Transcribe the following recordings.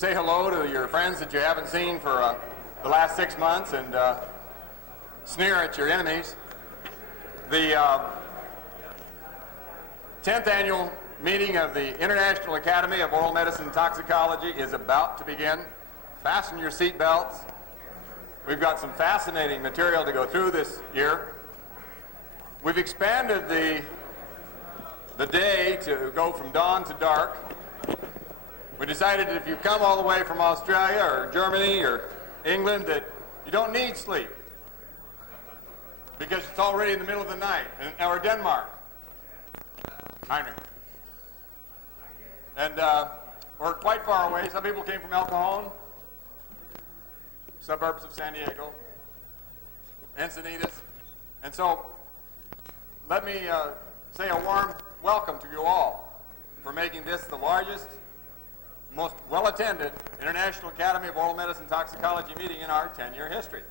say hello to your friends that you haven't seen for the last 6 months and sneer at your enemies. The 10th annual meeting of the International Academy of Oral Medicine and Toxicology is about to begin. Fasten your seat belts. We've got some fascinating material to go through this year. We've expanded the day to go from dawn to dark. We decided that if you come all the way from Australia or Germany or England that you don't need sleep because it's already in the middle of the night, or Denmark. Heinrich. And we're quite far away. Some people came from El Cajon, suburbs of San Diego, Encinitas. And so let me say a warm welcome to you all for making this the largest, most well-attended International Academy of Oral Medicine and Toxicology meeting in our 10-year history.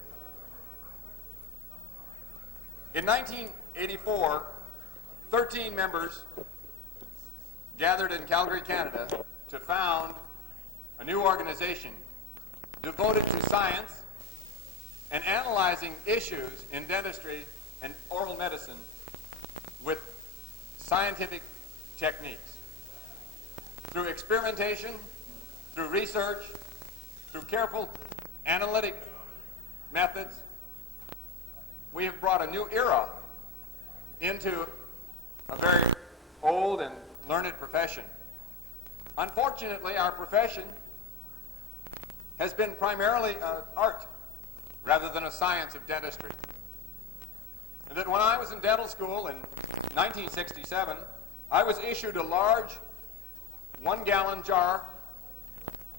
In 1984, 13 members gathered in Calgary, Canada, to found a new organization devoted to science and analyzing issues in dentistry and oral medicine with scientific techniques. Through experimentation, through research, through careful analytic methods, we have brought a new era into a very old and learned profession. Unfortunately, our profession has been primarily art rather than a science of dentistry. And that when I was in dental school in 1967, I was issued a large 1-gallon jar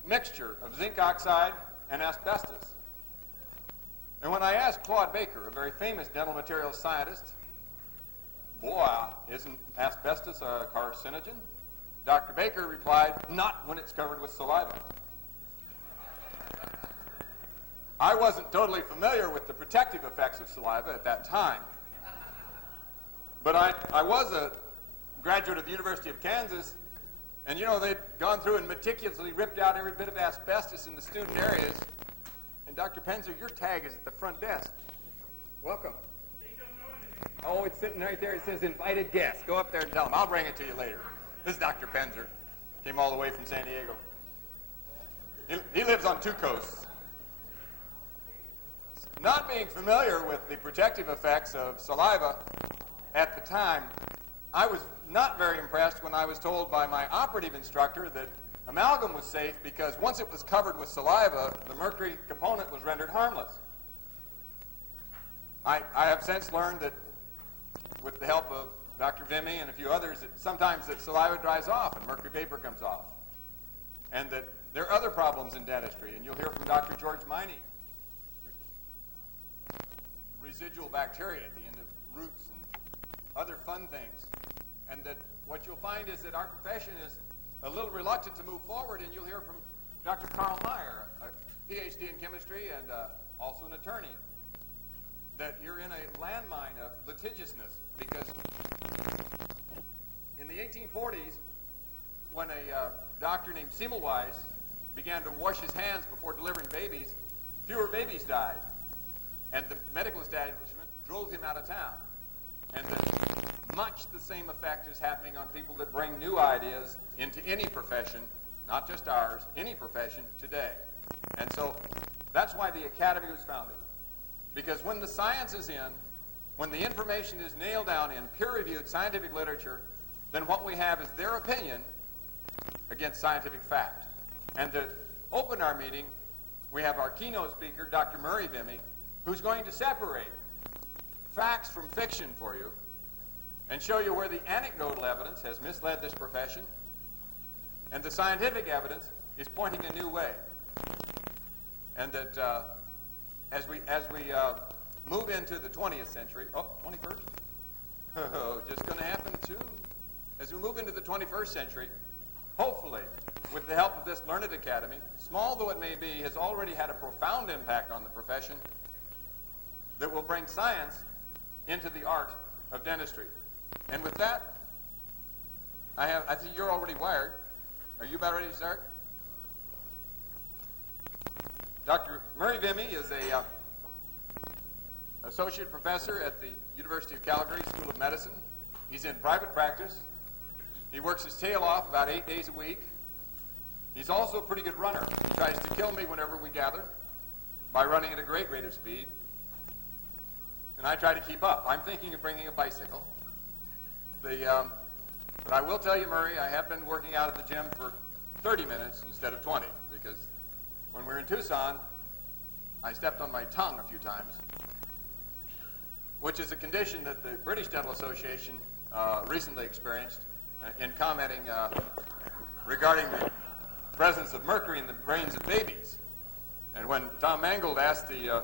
mixture of zinc oxide and asbestos. And when I asked Claude Baker, a very famous dental materials scientist, boy, isn't asbestos a carcinogen? Dr. Baker replied, not when it's covered with saliva. I wasn't totally familiar with the protective effects of saliva at that time. But I was a graduate of the University of Kansas, and you know, they'd gone through and meticulously ripped out every bit of asbestos in the student areas. And Dr. Penzer, your tag is at the front desk. Welcome. Oh, it's sitting right there. It says invited guest. Go up there and tell them. I'll bring it to you later. This is Dr. Penzer. Came all the way from San Diego. He lives on 2 coasts. Not being familiar with the protective effects of saliva at the time, I was not very impressed when I was told by my operative instructor that amalgam was safe because once it was covered with saliva, the mercury component was rendered harmless. I have since learned that with the help of Dr. Vimy and a few others, that sometimes that saliva dries off and mercury vapor comes off. And that there are other problems in dentistry, and you'll hear from Dr. George Vimy. Residual bacteria at the end of roots and other fun things. And that what you'll find is that our profession is a little reluctant to move forward, and you'll hear from Dr. Carl Meyer, a PhD in chemistry and also an attorney, that you're in a landmine of litigiousness because in the 1840s, when a doctor named Semmelweis began to wash his hands before delivering babies, fewer babies died, and the medical establishment drove him out of town. And much the same effect is happening on people that bring new ideas into any profession, not just ours, any profession today. And so that's why the Academy was founded. Because when the science is in, when the information is nailed down in peer-reviewed scientific literature, then what we have is their opinion against scientific fact. And to open our meeting, we have our keynote speaker, Dr. Murray Vimy, who's going to separate facts from fiction for you and show you where the anecdotal evidence has misled this profession and the scientific evidence is pointing a new way. And that as we move into the 20th century, 21st? Oh, just going to happen soon. As we move into the 21st century, hopefully, with the help of this learned academy, small though it may be, has already had a profound impact on the profession that will bring science into the art of dentistry. And with that, I see you're already wired. Are you about ready to start? Dr. Murray Vimy is a associate professor at the University of Calgary School of Medicine. He's in private practice. He works his tail off about 8 days a week. He's also a pretty good runner. He tries to kill me whenever we gather by running at a great rate of speed. And I try to keep up. I'm thinking of bringing a bicycle. But I will tell you, Murray, I have been working out at the gym for 30 minutes instead of 20, because when we were in Tucson, I stepped on my tongue a few times, which is a condition that the British Dental Association recently experienced in commenting regarding the presence of mercury in the brains of babies. And when Tom Mangold asked the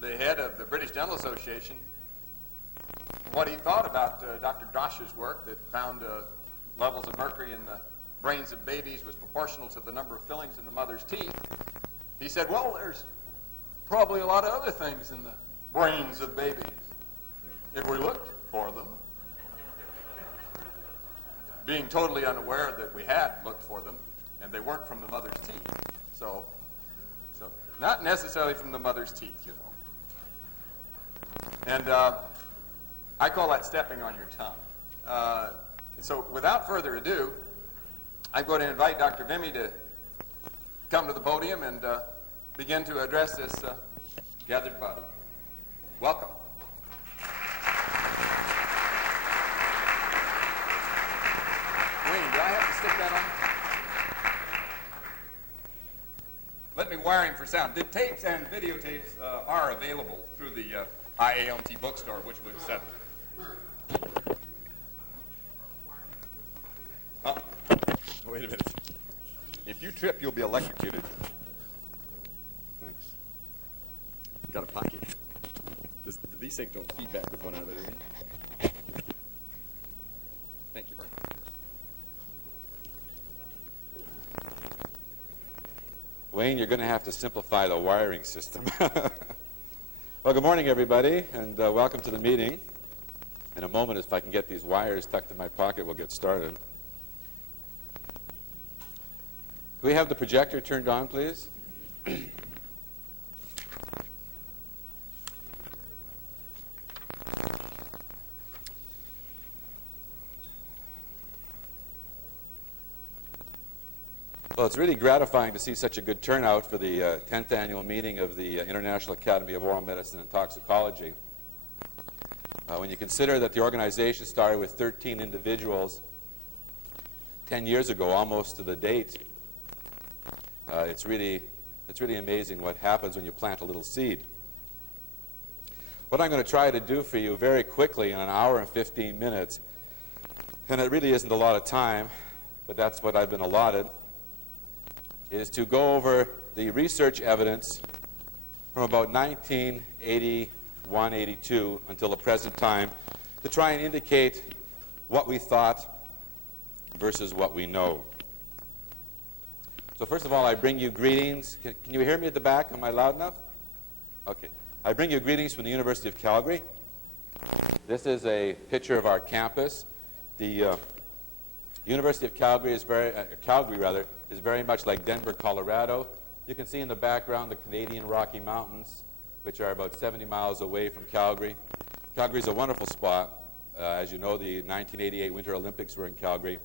head of the British Dental Association what he thought about Dr. Dosh's work that found levels of mercury in the brains of babies was proportional to the number of fillings in the mother's teeth, he said, well, there's probably a lot of other things in the brains of babies if we looked for them. Being totally unaware that we had looked for them, and they weren't from the mother's teeth. So not necessarily from the mother's teeth, you know. And I call that stepping on your tongue. So without further ado, I'm going to invite Dr. Vimy to come to the podium and begin to address this gathered body. Welcome. Wayne, do I have to stick that on? Let me wire in for sound. The tapes and videotapes are available through the IAOMT bookstore, which we've set. Oh, wait a minute. If you trip, you'll be electrocuted. Thanks. Got a pocket. These things don't feedback with one another, do they? Thank you, Mark. Wayne, you're going to have to simplify the wiring system. Well, good morning, everybody, and welcome to the meeting. In a moment, if I can get these wires tucked in my pocket, we'll get started. Can we have the projector turned on, please? Well, it's really gratifying to see such a good turnout for the 10th annual meeting of the International Academy of Oral Medicine and Toxicology. When you consider that the organization started with 13 individuals 10 years ago, almost to the date, it's really amazing what happens when you plant a little seed. What I'm going to try to do for you very quickly in an hour and 15 minutes, and it really isn't a lot of time, but that's what I've been allotted, is to go over the research evidence from about 1981, 82 until the present time to try and indicate what we thought versus what we know. So first of all, I bring you greetings. Can you hear me at the back? Am I loud enough? Okay. I bring you greetings from the University of Calgary. This is a picture of our campus. The University of Calgary is very much like Denver, Colorado. You can see in the background the Canadian Rocky Mountains, which are about 70 miles away from Calgary. Calgary is a wonderful spot. As you know, the 1988 Winter Olympics were in Calgary.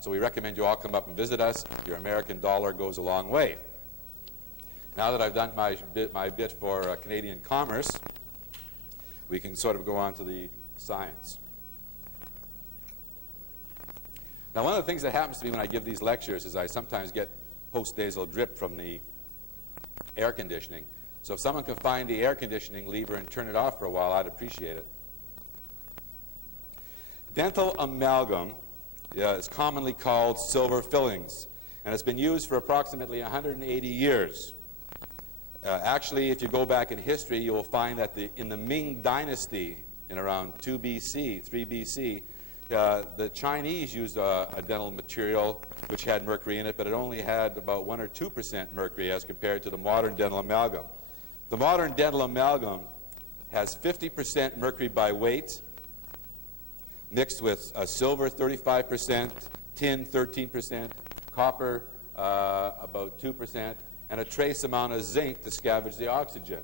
So we recommend you all come up and visit us. Your American dollar goes a long way. Now that I've done my bit for Canadian commerce, we can sort of go on to the science. Now, one of the things that happens to me when I give these lectures is I sometimes get post-nasal drip from the air conditioning. So if someone can find the air conditioning lever and turn it off for a while, I'd appreciate it. Dental amalgam is commonly called silver fillings, and it's been used for approximately 180 years. Actually, if you go back in history, you will find that in the Ming Dynasty, in around 2 BC, 3 BC, the Chinese used a dental material which had mercury in it, but it only had about 1 or 2% mercury as compared to the modern dental amalgam. The modern dental amalgam has 50% mercury by weight, mixed with silver 35%, tin 13%, copper about 2%, and a trace amount of zinc to scavenge the oxygen.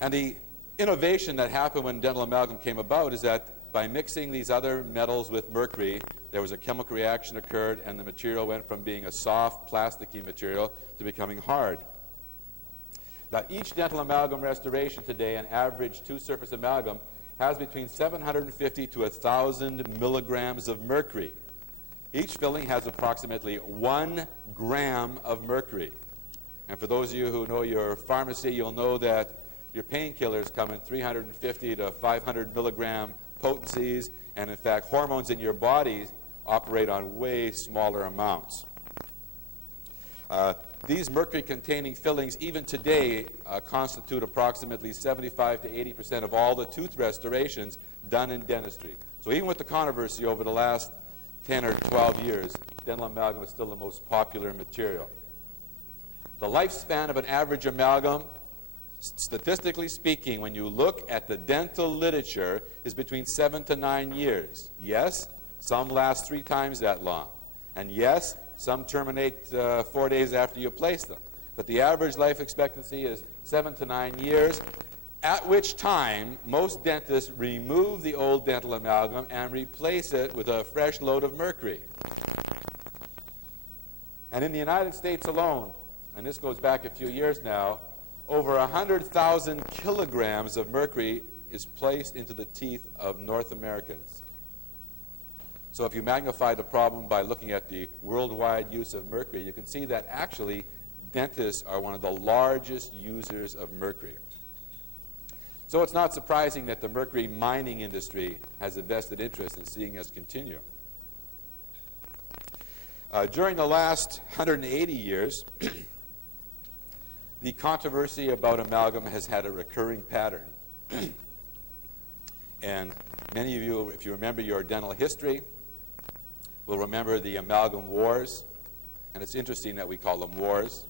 And the innovation that happened when dental amalgam came about is that by mixing these other metals with mercury, there was a chemical reaction occurred, and the material went from being a soft, plasticky material to becoming hard. Now, each dental amalgam restoration today, an average two-surface amalgam, has between 750 to 1,000 milligrams of mercury. Each filling has approximately 1 gram of mercury. And for those of you who know your pharmacy, you'll know that your painkillers come in 350 to 500 milligram potencies, and in fact, hormones in your body operate on way smaller amounts. These mercury-containing fillings, even today, constitute approximately 75 to 80% of all the tooth restorations done in dentistry. So even with the controversy over the last 10 or 12 years, dental amalgam is still the most popular material. The lifespan of an average amalgam, statistically speaking, when you look at the dental literature, is between 7 to 9 years. Yes, some last 3 times that long. And yes, some terminate 4 days after you place them. But the average life expectancy is 7 to 9 years, at which time most dentists remove the old dental amalgam and replace it with a fresh load of mercury. And in the United States alone, and this goes back a few years now, over 100,000 kilograms of mercury is placed into the teeth of North Americans. So if you magnify the problem by looking at the worldwide use of mercury, you can see that actually dentists are one of the largest users of mercury. So it's not surprising that the mercury mining industry has a vested interest in seeing us continue. During the last 180 years, the controversy about amalgam has had a recurring pattern. And many of you, if you remember your dental history, will remember the Amalgam Wars. And it's interesting that we call them wars,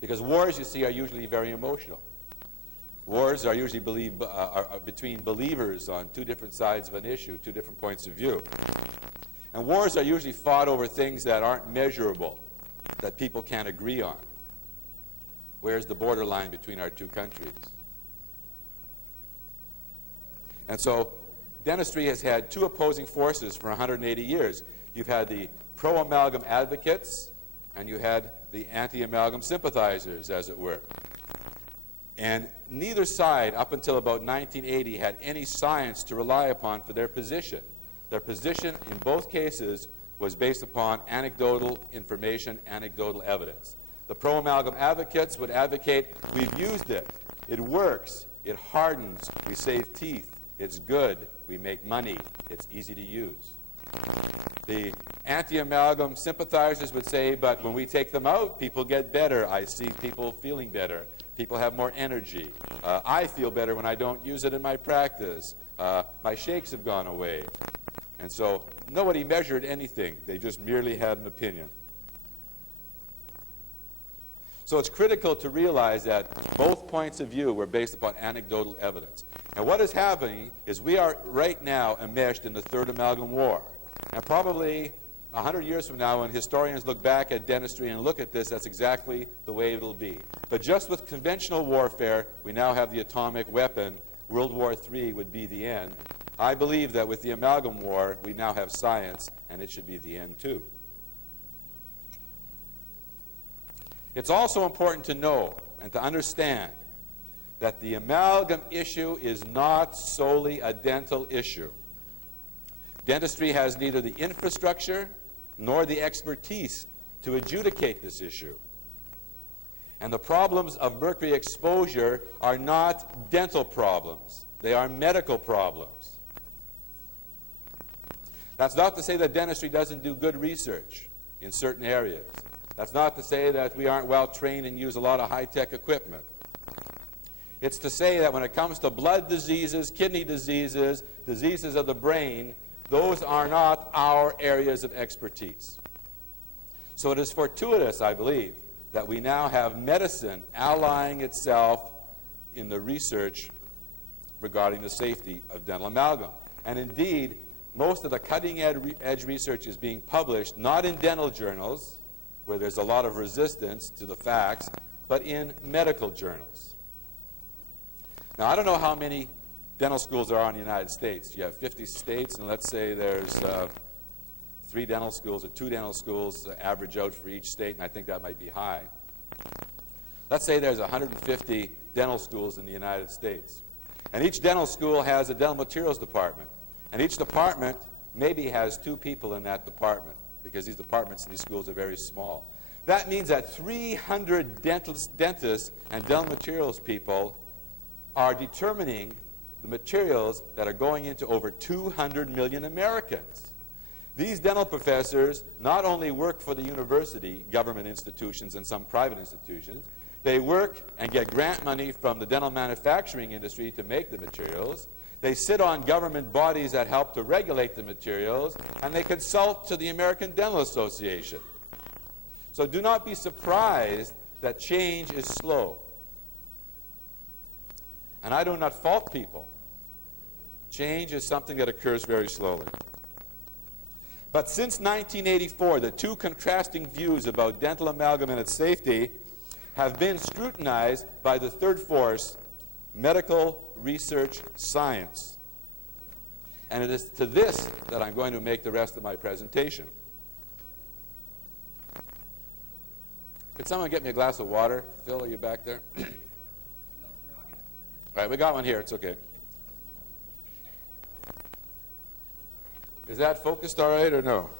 because wars, you see, are usually very emotional. Wars are usually are between believers on 2 different sides of an issue, 2 different points of view. And wars are usually fought over things that aren't measurable, that people can't agree on. Where's the borderline between our 2 countries? And so dentistry has had 2 opposing forces for 180 years. You've had the pro-amalgam advocates, and you had the anti-amalgam sympathizers, as it were. And neither side, up until about 1980, had any science to rely upon for their position. Their position in both cases was based upon anecdotal information, anecdotal evidence. The pro-amalgam advocates would advocate, we've used it, it works, it hardens, we save teeth, it's good, we make money, it's easy to use. The anti-amalgam sympathizers would say, but when we take them out, people get better. I see people feeling better. People have more energy. I feel better when I don't use it in my practice. My shakes have gone away. And so nobody measured anything. They just merely had an opinion. So it's critical to realize that both points of view were based upon anecdotal evidence. And what is happening is we are right now enmeshed in the third amalgam war. And probably 100 years from now, when historians look back at dentistry and look at this, that's exactly the way it'll be. But just with conventional warfare, we now have the atomic weapon. World War III would be the end. I believe that with the amalgam war, we now have science, and it should be the end too. It's also important to know and to understand that the amalgam issue is not solely a dental issue. Dentistry has neither the infrastructure nor the expertise to adjudicate this issue. And the problems of mercury exposure are not dental problems. They are medical problems. That's not to say that dentistry doesn't do good research in certain areas. That's not to say that we aren't well trained and use a lot of high-tech equipment. It's to say that when it comes to blood diseases, kidney diseases, diseases of the brain, those are not our areas of expertise. So it is fortuitous, I believe, that we now have medicine allying itself in the research regarding the safety of dental amalgam. And indeed, most of the cutting-edge research is being published not in dental journals, where there's a lot of resistance to the facts, but in medical journals. Now, I don't know how many dental schools there are in the United States. You have 50 states, and let's say there's 3 dental schools or 2 dental schools average out for each state, and I think that might be high. Let's say there's 150 dental schools in the United States. And each dental school has a dental materials department. And each department maybe has 2 people in that department, because these departments in these schools are very small. That means that 300 dentists and dental materials people are determining the materials that are going into over 200 million Americans. These dental professors not only work for the university, government institutions, and some private institutions, they work and get grant money from the dental manufacturing industry to make the materials. They sit on government bodies that help to regulate the materials, and they consult to the American Dental Association. So do not be surprised that change is slow. And I do not fault people. Change is something that occurs very slowly. But since 1984, the 2 contrasting views about dental amalgam and its safety have been scrutinized by the third force, medical research science. And it is to this that I'm going to make the rest of my presentation. Could someone get me a glass of water? Phil, are you back there? All right, we got one here. It's okay. Is that focused all right or no?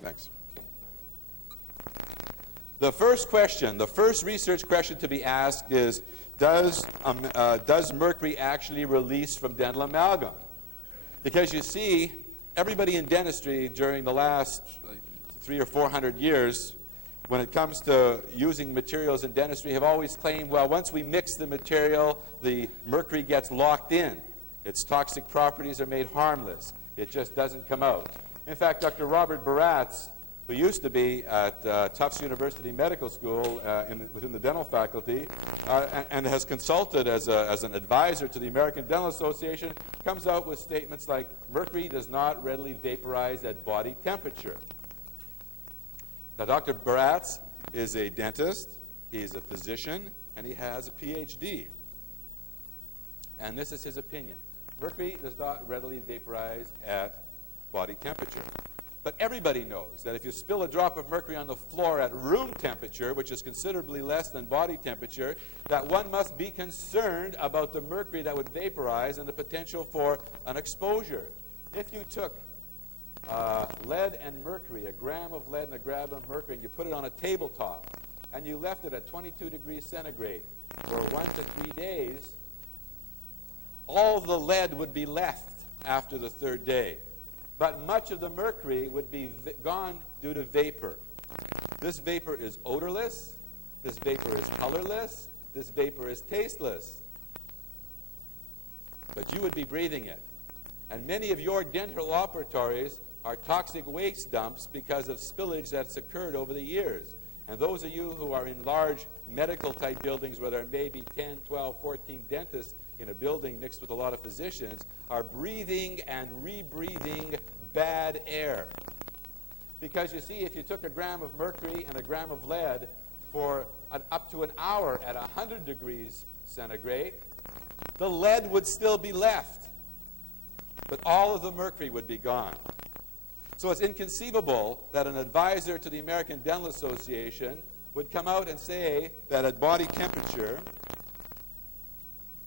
Thanks. The first question, the first research question to be asked is, does mercury actually release from dental amalgam? Because you see, everybody in dentistry during the last 300 or 400 years, when it comes to using materials in dentistry, have always claimed, well, once we mix the material, the mercury gets locked in. Its toxic properties are made harmless. It just doesn't come out. In fact, Dr. Robert Baratz, who used to be at Tufts University Medical School within the dental faculty, and has consulted as an advisor to the American Dental Association, comes out with statements like, mercury does not readily vaporize at body temperature. Now, Dr. Baratz is a dentist, he's a physician, and he has a PhD. And this is his opinion. Mercury does not readily vaporize at body temperature. But everybody knows that if you spill a drop of mercury on the floor at room temperature, which is considerably less than body temperature, that one must be concerned about the mercury that would vaporize and the potential for an exposure. If you took lead and mercury, a gram of lead and a gram of mercury, and you put it on a tabletop, and you left it at 22 degrees centigrade for 1 to 3 days, all the lead would be left after the 3rd day. But much of the mercury would be gone due to vapor. This vapor is odorless. This vapor is colorless. This vapor is tasteless. But you would be breathing it. And many of your dental operatories are toxic waste dumps because of spillage that's occurred over the years. And those of you who are in large medical-type buildings where there may be 10, 12, 14 dentists in a building mixed with a lot of physicians are breathing and rebreathing bad air. Because you see, if you took a gram of mercury and a gram of lead for up to an hour at 100 degrees centigrade, the lead would still be left, but all of the mercury would be gone. So it's inconceivable that an advisor to the American Dental Association would come out and say that at body temperature,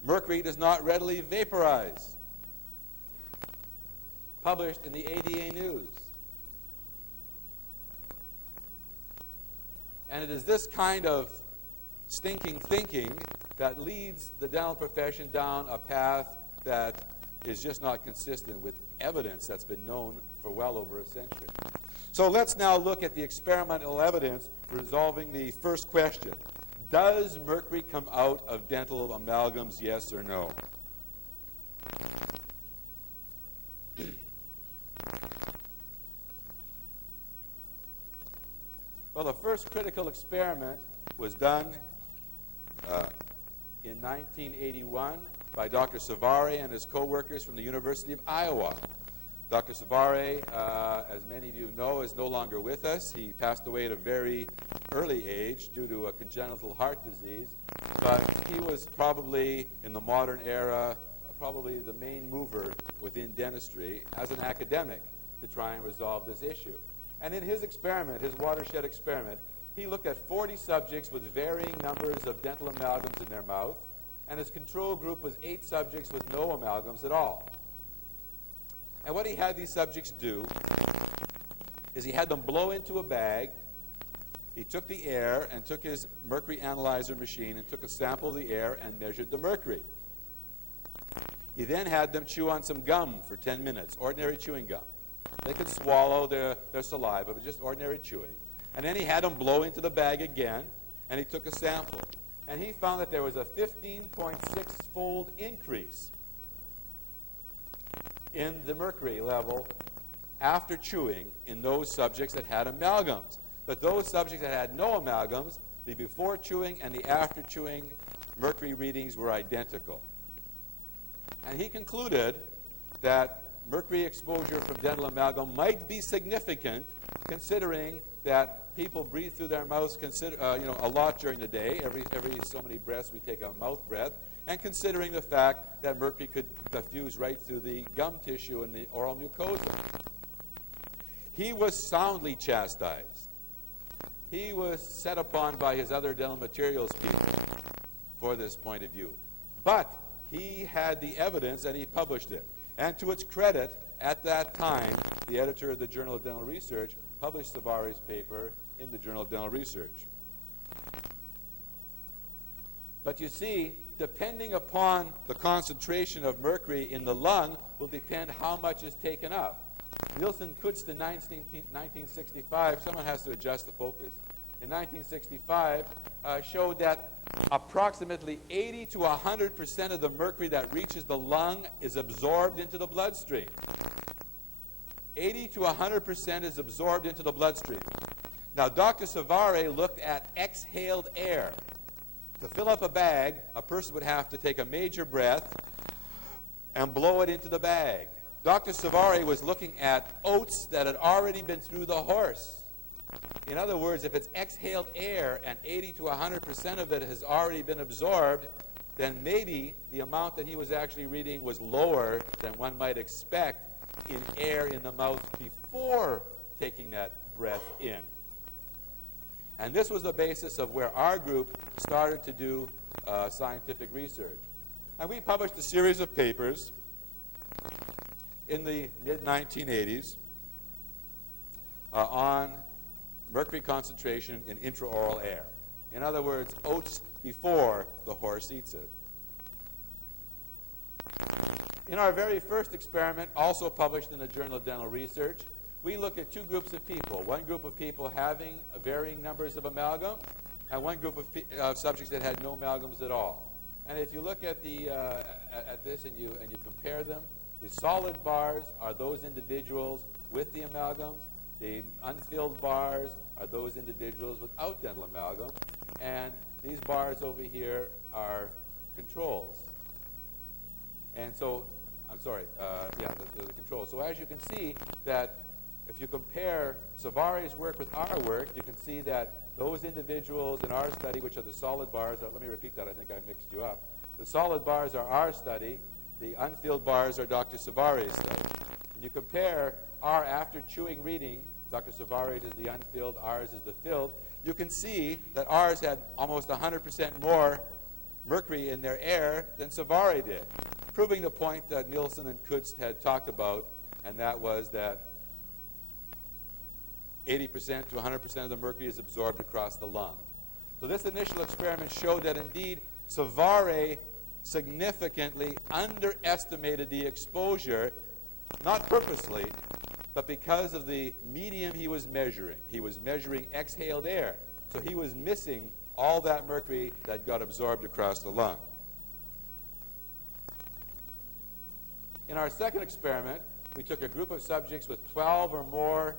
mercury does not readily vaporize. Published in the ADA News. And it is this kind of stinking thinking that leads the dental profession down a path that is just not consistent with evidence that's been known for well over a century. So let's now look at the experimental evidence resolving the first question. Does mercury come out of dental amalgams, yes or no? Well, the first critical experiment was done in 1981 by Dr. Savary and his co-workers from the University of Iowa. Dr. Savary, as many of you know, is no longer with us. He passed away at a very early age due to a congenital heart disease, but he was probably, in the modern era, probably the main mover within dentistry as an academic to try and resolve this issue. And in his experiment, his watershed experiment, he looked at 40 subjects with varying numbers of dental amalgams in their mouth, and his control group was 8 subjects with no amalgams at all. And what he had these subjects do is he had them blow into a bag. He took the air and took his mercury analyzer machine and took a sample of the air and measured the mercury. He then had them chew on some gum for 10 minutes, ordinary chewing gum. They could swallow their saliva, but just ordinary chewing. And then he had them blow into the bag again, and he took a sample. And he found that there was a 15.6-fold increase in the mercury level after chewing in those subjects that had amalgams. But those subjects that had no amalgams, the before chewing and the after chewing mercury readings were identical. And he concluded that mercury exposure from dental amalgam might be significant, considering that people breathe through their mouths a lot during the day. Every so many breaths we take a mouth breath, and considering the fact that mercury could diffuse right through the gum tissue and the oral mucosa. He was soundly chastised. He was set upon by his other dental materials people for this point of view. But he had the evidence and he published it. And to its credit, at that time, the editor of the Journal of Dental Research published Savary's paper in the Journal of Dental Research. But you see, depending upon the concentration of mercury in the lung will depend how much is taken up. Nielsen-Kutz in 1965, someone has to adjust the focus, in 1965 showed that approximately 80 to 100% of the mercury that reaches the lung is absorbed into the bloodstream. 80 to 100% is absorbed into the bloodstream. Now, Dr. Savary looked at exhaled air. To fill up a bag, a person would have to take a major breath and blow it into the bag. Dr. Savary was looking at oats that had already been through the horse. In other words, if it's exhaled air and 80 to 100% of it has already been absorbed, then maybe the amount that he was actually reading was lower than one might expect in air in the mouth before taking that breath in. And this was the basis of where our group started to do scientific research. And we published a series of papers in the mid-1980s on mercury concentration in intraoral air. In other words, oats before the horse eats it. In our very first experiment, also published in the Journal of Dental Research, we looked at 2 groups of people. One group of people having varying numbers of amalgam, and one group of subjects that had no amalgams at all. And if you look at this and you compare them, the solid bars are those individuals with the amalgams. The unfilled bars are those individuals without dental amalgam. And these bars over here are controls. And so, the controls. So as you can see that if you compare Savary's work with our work, you can see that those individuals in our study, which are the solid bars, let me repeat that, I think I mixed you up. The solid bars are our study. The unfilled bars are Dr. Savary's study. And you compare our after chewing reading, Dr. Savary's is the unfilled, ours is the filled, you can see that ours had almost 100% more mercury in their air than Savary did, proving the point that Nielsen and Kutz had talked about, and that was that 80% to 100% of the mercury is absorbed across the lung. So this initial experiment showed that indeed Savary significantly underestimated the exposure, not purposely, but because of the medium he was measuring. He was measuring exhaled air, so he was missing all that mercury that got absorbed across the lung. In our second experiment, we took a group of subjects with 12 or more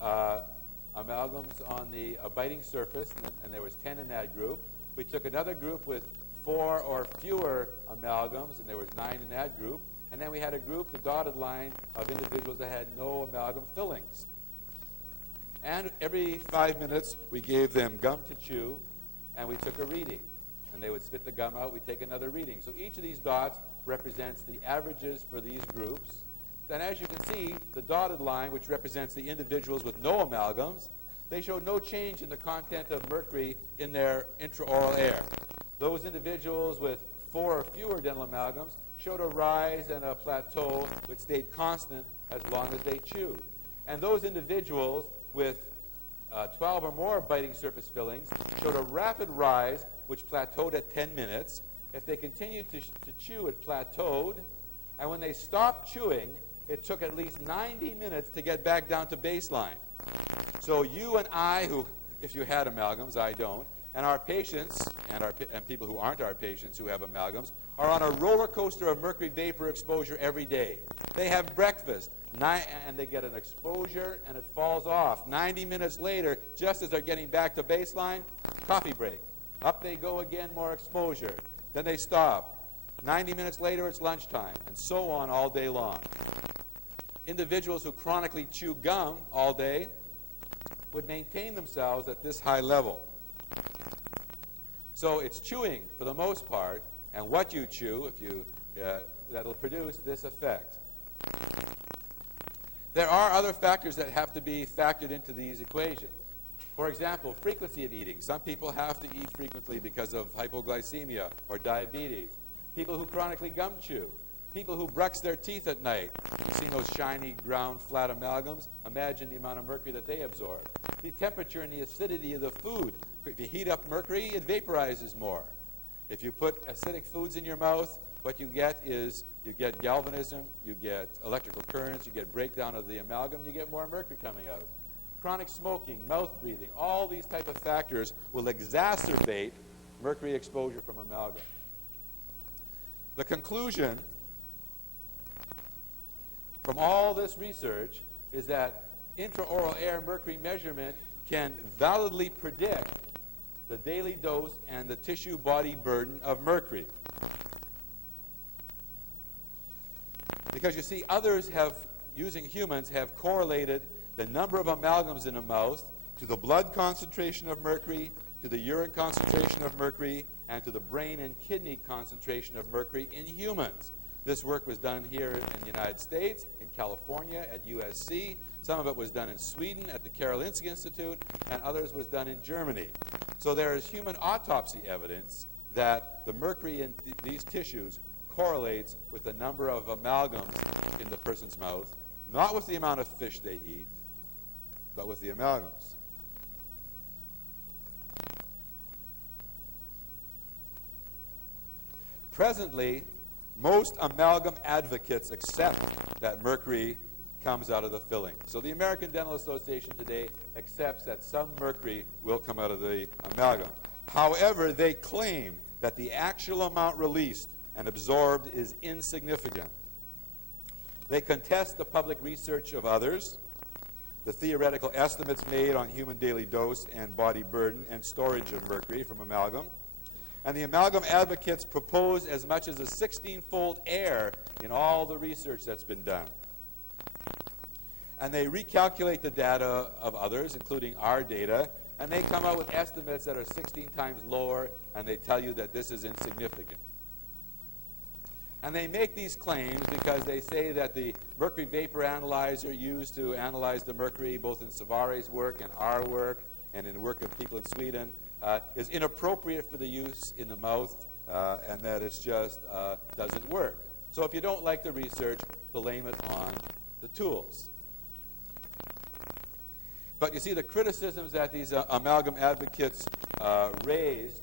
amalgams on the biting surface, and there was 10 in that group. We took another group with 4 or fewer amalgams, and there was 9 in that group. And then we had a group, the dotted line, of individuals that had no amalgam fillings. And every 5 minutes, we gave them gum to chew, and we took a reading. And they would spit the gum out, we'd take another reading. So each of these dots represents the averages for these groups. Then as you can see, the dotted line, which represents the individuals with no amalgams, they showed no change in the content of mercury in their intraoral air. Those individuals with 4 or fewer dental amalgams showed a rise and a plateau which stayed constant as long as they chewed. And those individuals with 12 or more biting surface fillings showed a rapid rise which plateaued at 10 minutes. If they continued to chew, it plateaued. And when they stopped chewing, it took at least 90 minutes to get back down to baseline. So you and I, who, if you had amalgams, I don't, and our patients and people who aren't our patients who have amalgams are on a roller coaster of mercury vapor exposure every day. They have breakfast, and they get an exposure, and it falls off. 90 minutes later, just as they're getting back to baseline, coffee break. Up they go again, more exposure. Then they stop. 90 minutes later, it's lunchtime, and so on all day long. Individuals who chronically chew gum all day would maintain themselves at this high level. So it's chewing for the most part, and what you chew, that'll produce this effect. There are other factors that have to be factored into these equations. For example, frequency of eating. Some people have to eat frequently because of hypoglycemia or diabetes. People who chronically gum chew. People who brush their teeth at night. You've seen those shiny, ground, flat amalgams? Imagine the amount of mercury that they absorb. The temperature and the acidity of the food. If you heat up mercury, it vaporizes more. If you put acidic foods in your mouth, what you get is you get galvanism, you get electrical currents, you get breakdown of the amalgam, you get more mercury coming out. Chronic smoking, mouth breathing, all these type of factors will exacerbate mercury exposure from amalgam. The conclusion from all this research is that intraoral air mercury measurement can validly predict the daily dose and the tissue body burden of mercury. Because you see, others have, using humans, have correlated the number of amalgams in a mouth to the blood concentration of mercury, to the urine concentration of mercury, and to the brain and kidney concentration of mercury in humans. This work was done here in the United States, in California, at USC. Some of it was done in Sweden at the Karolinska Institute, and others was done in Germany. So there is human autopsy evidence that the mercury in these tissues correlates with the number of amalgams in the person's mouth, not with the amount of fish they eat, but with the amalgams. Presently, most amalgam advocates accept that mercury comes out of the filling. So the American Dental Association today accepts that some mercury will come out of the amalgam. However, they claim that the actual amount released and absorbed is insignificant. They contest the public research of others, the theoretical estimates made on human daily dose and body burden and storage of mercury from amalgam. And the amalgam advocates propose as much as a 16-fold error in all the research that's been done. And they recalculate the data of others, including our data, and they come out with estimates that are 16 times lower, and they tell you that this is insignificant. And they make these claims because they say that the mercury vapor analyzer used to analyze the mercury, both in Savare's work and our work, and in the work of people in Sweden, is inappropriate for the use in the mouth, and that it just doesn't work. So if you don't like the research, blame it on the tools. But you see, the criticisms that these amalgam advocates raised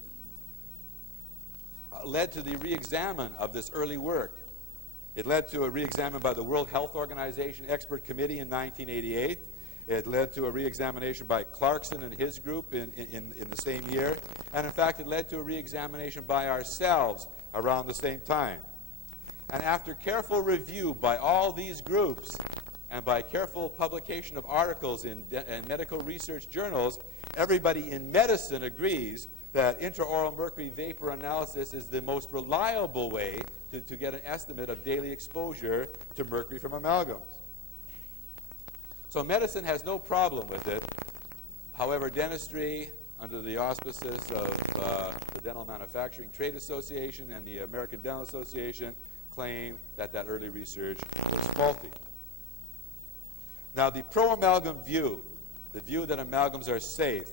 led to the re-examine of this early work. It led to a re-examine by the World Health Organization Expert Committee in 1988. It led to a re-examination by Clarkson and his group in the same year. And in fact, it led to a re-examination by ourselves around the same time. And after careful review by all these groups and by careful publication of articles in medical research journals, everybody in medicine agrees that intraoral mercury vapor analysis is the most reliable way to get an estimate of daily exposure to mercury from amalgams. So medicine has no problem with it. However, dentistry, under the auspices of the Dental Manufacturing Trade Association and the American Dental Association, claim that early research was faulty. Now, the pro-amalgam view, the view that amalgams are safe,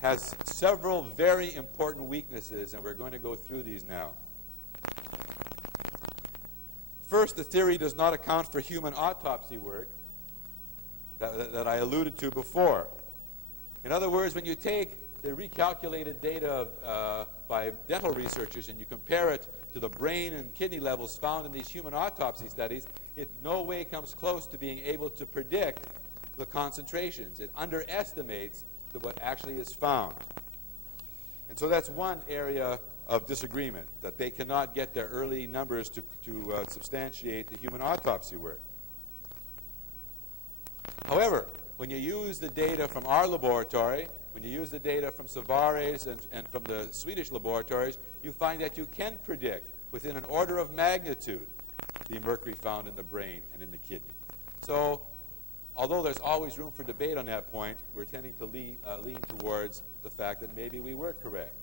has several very important weaknesses, and we're going to go through these now. First, the theory does not account for human autopsy work that I alluded to before. In other words, when you take the recalculated data by dental researchers and you compare it to the brain and kidney levels found in these human autopsy studies, it no way comes close to being able to predict the concentrations. It underestimates what actually is found. And so that's one area of disagreement, that they cannot get their early numbers to substantiate the human autopsy work. However, when you use the data from our laboratory, when you use the data from Vaporize and from the Swedish laboratories, you find that you can predict within an order of magnitude the mercury found in the brain and in the kidney. So, although there's always room for debate on that point, we're tending to lean towards the fact that maybe we were correct.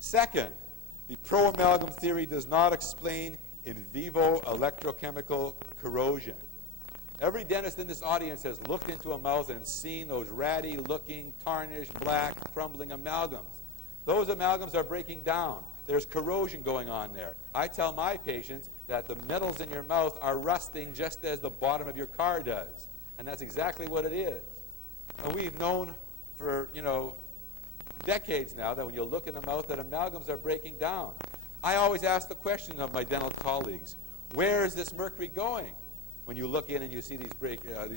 Second, the pro-amalgam theory does not explain in vivo electrochemical corrosion. Every dentist in this audience has looked into a mouth and seen those ratty-looking, tarnished, black, crumbling amalgams. Those amalgams are breaking down. There's corrosion going on there. I tell my patients that the metals in your mouth are rusting just as the bottom of your car does. And that's exactly what it is. And we've known for, decades now that when you look in the mouth that amalgams are breaking down. I always ask the question of my dental colleagues, where is this mercury going? When you look in and you see these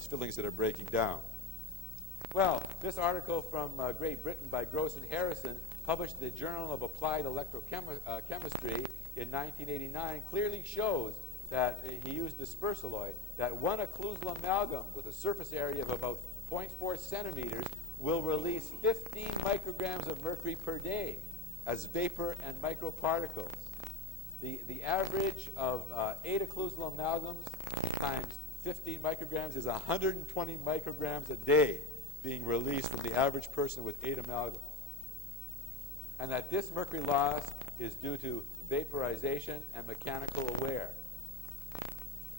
fillings that are breaking down. Well, this article from Great Britain by Gross and Harrison, published in the Journal of Applied Electrochemistry in 1989, clearly shows that he used dispersalloy, that one occlusal amalgam with a surface area of about 0.4 centimeters will release 15 micrograms of mercury per day as vapor and microparticles. The average of 8 occlusal amalgams times 15 micrograms is 120 micrograms a day being released from the average person with 8 amalgams. And that this mercury loss is due to vaporization and mechanical wear.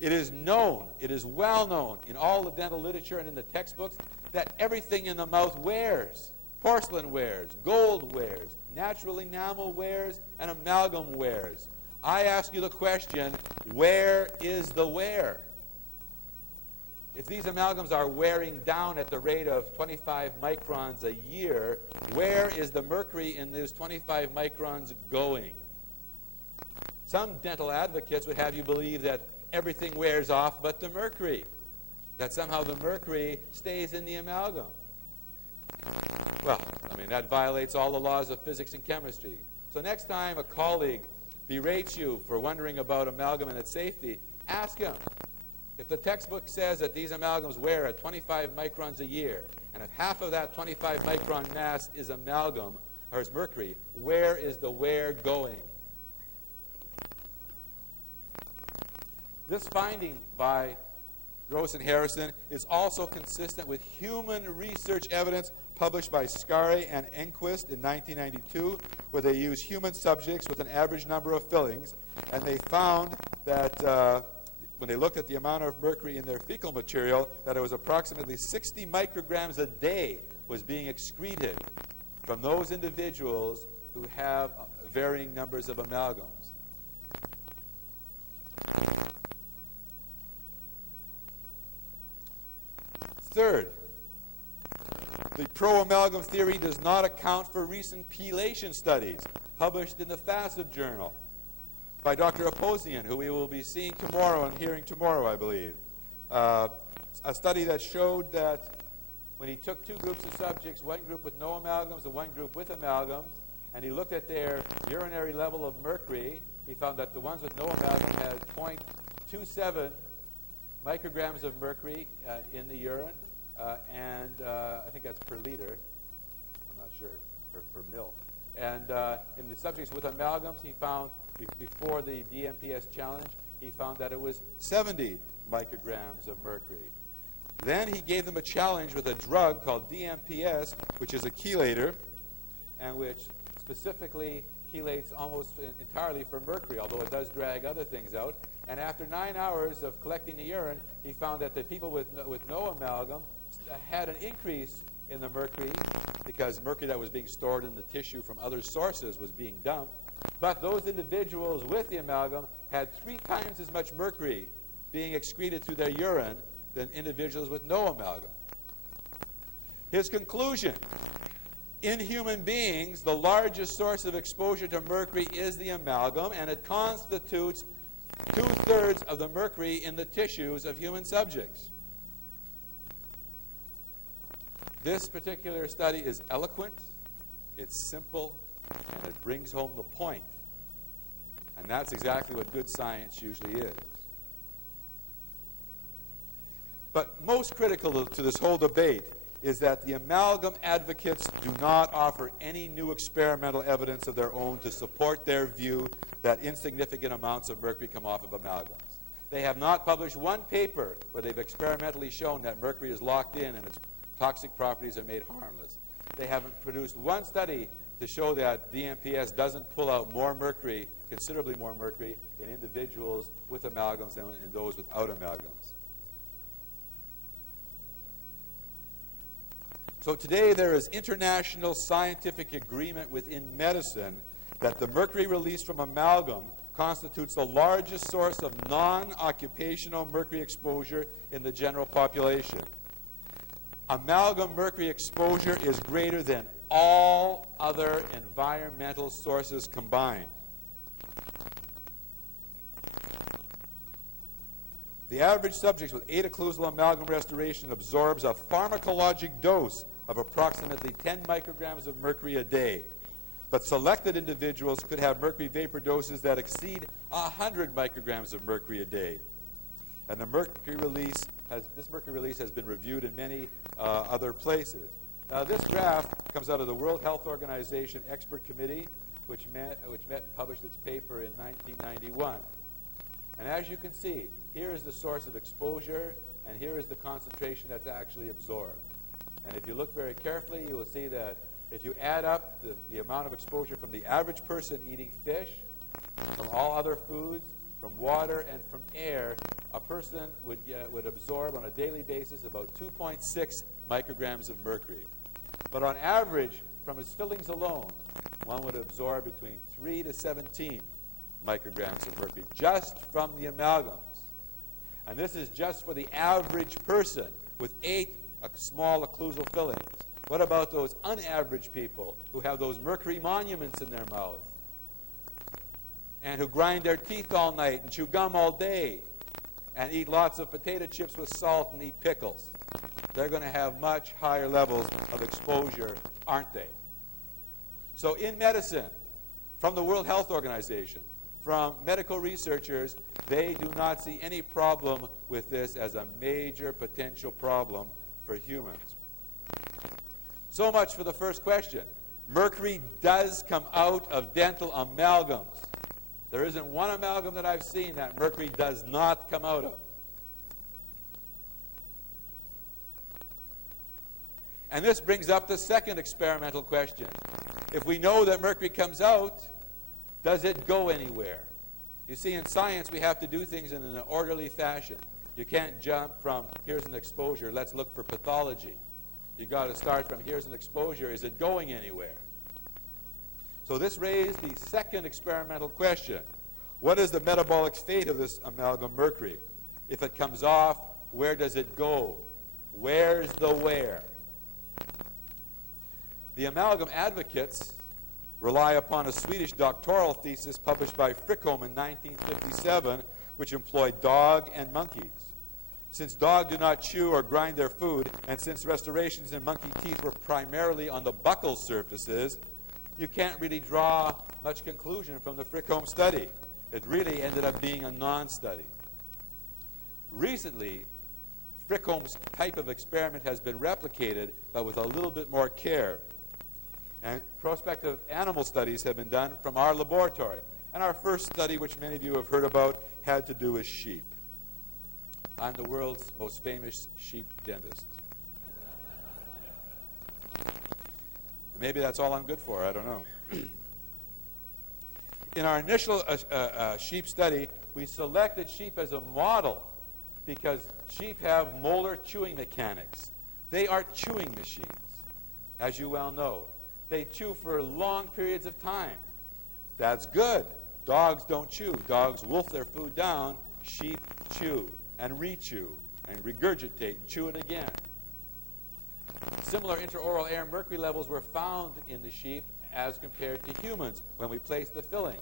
It is known, it is well known in all the dental literature and in the textbooks that everything in the mouth wears. Porcelain wears, gold wears, natural enamel wears, and amalgam wears. I ask you the question, where is the wear? If these amalgams are wearing down at the rate of 25 microns a year, where is the mercury in those 25 microns going? Some dental advocates would have you believe that everything wears off but the mercury, that somehow the mercury stays in the amalgam. Well, that violates all the laws of physics and chemistry. So next time a colleague berates you for wondering about amalgam and its safety, ask him. If the textbook says that these amalgams wear at 25 microns a year, and if half of that 25 micron mass is amalgam, or is mercury, where is the wear going? This finding by Gross and Harrison is also consistent with human research evidence published by Skare and Enquist in 1992, where they used human subjects with an average number of fillings, and they found that when they looked at the amount of mercury in their fecal material, that it was approximately 60 micrograms a day was being excreted from those individuals who have varying numbers of amalgams. Third, the pro-amalgam theory does not account for recent chelation studies published in the FASB journal by Dr. Aposian, who we will be seeing tomorrow and hearing tomorrow, I believe. A study that showed that when he took two groups of subjects, one group with no amalgams and one group with amalgams, and he looked at their urinary level of mercury, he found that the ones with no amalgam had 0.27 micrograms of mercury in the urine, and I think that's per liter. I'm not sure. per mil. And in the subjects with amalgams, he found, before the DMPS challenge, he found that it was 70 micrograms of mercury. Then he gave them a challenge with a drug called DMPS, which is a chelator, and which specifically chelates almost entirely for mercury, although it does drag other things out. And after 9 hours of collecting the urine, he found that the people with no amalgam had an increase in the mercury, because mercury that was being stored in the tissue from other sources was being dumped. But those individuals with the amalgam had 3 times as much mercury being excreted through their urine than individuals with no amalgam. His conclusion: in human beings, the largest source of exposure to mercury is the amalgam, and it constitutes 2/3 of the mercury in the tissues of human subjects. This particular study is eloquent, it's simple, and it brings home the point. And that's exactly what good science usually is. But most critical to this whole debate is that the amalgam advocates do not offer any new experimental evidence of their own to support their view that insignificant amounts of mercury come off of amalgams. They have not published one paper where they've experimentally shown that mercury is locked in and its toxic properties are made harmless. They haven't produced one study to show that DMPS doesn't pull out more mercury, considerably more mercury, in individuals with amalgams than in those without amalgams. So today there is international scientific agreement within medicine that the mercury released from amalgam constitutes the largest source of non-occupational mercury exposure in the general population. Amalgam mercury exposure is greater than all other environmental sources combined. The average subject with A-occlusal amalgam restoration absorbs a pharmacologic dose of approximately 10 micrograms of mercury a day. But selected individuals could have mercury vapor doses that exceed 100 micrograms of mercury a day. And this mercury release has been reviewed in many other places. Now, this graph comes out of the World Health Organization Expert Committee, which met and published its paper in 1991. And as you can see, here is the source of exposure, and here is the concentration that's actually absorbed. And if you look very carefully, you will see that if you add up the amount of exposure from the average person eating fish, from all other foods, from water, and from air, a person would absorb on a daily basis about 2.6 micrograms of mercury. But on average, from its fillings alone, one would absorb between 3 to 17 micrograms of mercury just from the amalgams. And this is just for the average person with 8 small occlusal fillings. What about those unaverage people who have those mercury monuments in their mouth and who grind their teeth all night and chew gum all day and eat lots of potato chips with salt and eat pickles? They're going to have much higher levels of exposure, aren't they? So in medicine, from the World Health Organization, from medical researchers, they do not see any problem with this as a major potential problem for humans. So much for the first question. Mercury does come out of dental amalgams. There isn't one amalgam that I've seen that mercury does not come out of. And this brings up the second experimental question. If we know that mercury comes out, does it go anywhere? You see, in science, we have to do things in an orderly fashion. You can't jump from, here's an exposure, let's look for pathology. You've got to start from, here's an exposure, is it going anywhere? So this raised the second experimental question. What is the metabolic fate of this amalgam mercury? If it comes off, where does it go? Where's the where? The amalgam advocates rely upon a Swedish doctoral thesis published by Frickholm in 1957, which employed dog and monkeys. Since dogs do not chew or grind their food, and since restorations in monkey teeth were primarily on the buccal surfaces, you can't really draw much conclusion from the Frickholm study. It really ended up being a non-study. Recently, Frickholm's type of experiment has been replicated, but with a little bit more care. And prospective animal studies have been done from our laboratory. And our first study, which many of you have heard about, had to do with sheep. I'm the world's most famous sheep dentist. Maybe that's all I'm good for, I don't know. In our initial sheep study, we selected sheep as a model because sheep have molar chewing mechanics. They are chewing machines, as you well know. They chew for long periods of time. That's good. Dogs don't chew. Dogs wolf their food down. Sheep chew and rechew and regurgitate and chew it again. Similar intraoral air mercury levels were found in the sheep as compared to humans when we placed the fillings.